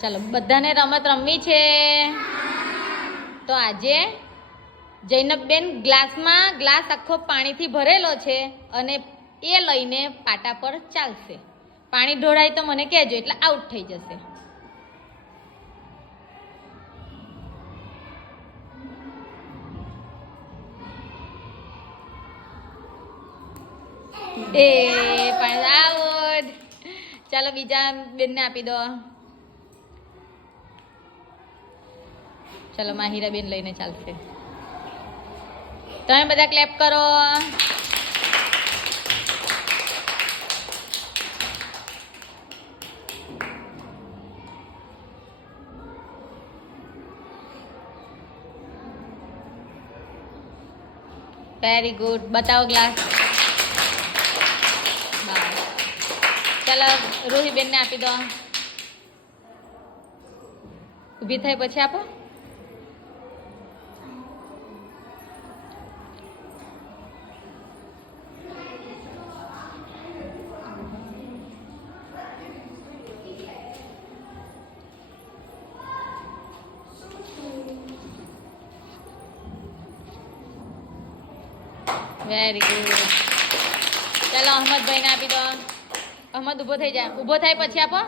ચાલો બધાને રમત રમવી છે. તો આજે જૈનબબેન ગ્લાસ આખો પાણીથી ભરેલો છે અને એ લઈને પાટા પર ચાલશે. પાણી ઢોળાય તો મને કહેજો એટલે આઉટ થઈ જશે. એ પાણી આઉટ. ચાલો બીજા બેનને આપી દો. ચાલો માહિરા બેન લઈને ચાલશે. તમે બધા ક્લેપ કરો. Very good. બતાવો ગ્લાસ. ચાલો રૂહીબેનને આપી દો. ઊભી થઈ પછી આપો. Very good. ચાલો અહમદભાઈને આપી દો. અહમદ ઊભો થઈ જાય. ઊભો થાય પછી આપો.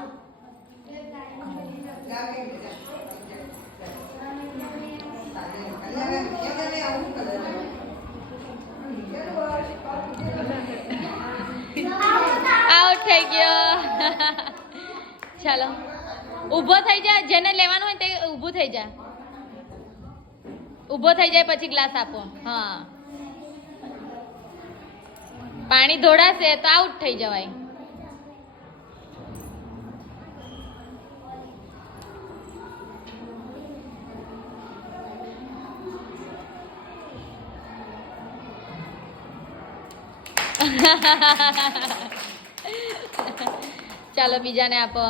આઉટ થઈ ગયો. ચાલો ઊભો થઈ જાય. જેને લેવાનું હોય તે ઊભું થઈ જાય. ઊભો થઈ જાય પછી ગ્લાસ આપો. હા, પાણી ઢોળાશે તો આઉટ થઈ જવાય. ચાલો બીજાને આપો.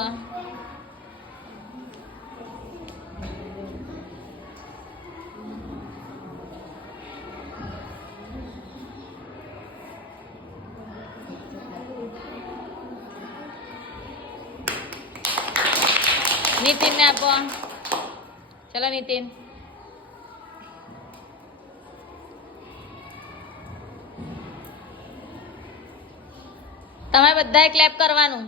નીતિનને આપો. ચલો નીતિન. તમે બધાએ ક્લેપ કરવાનું.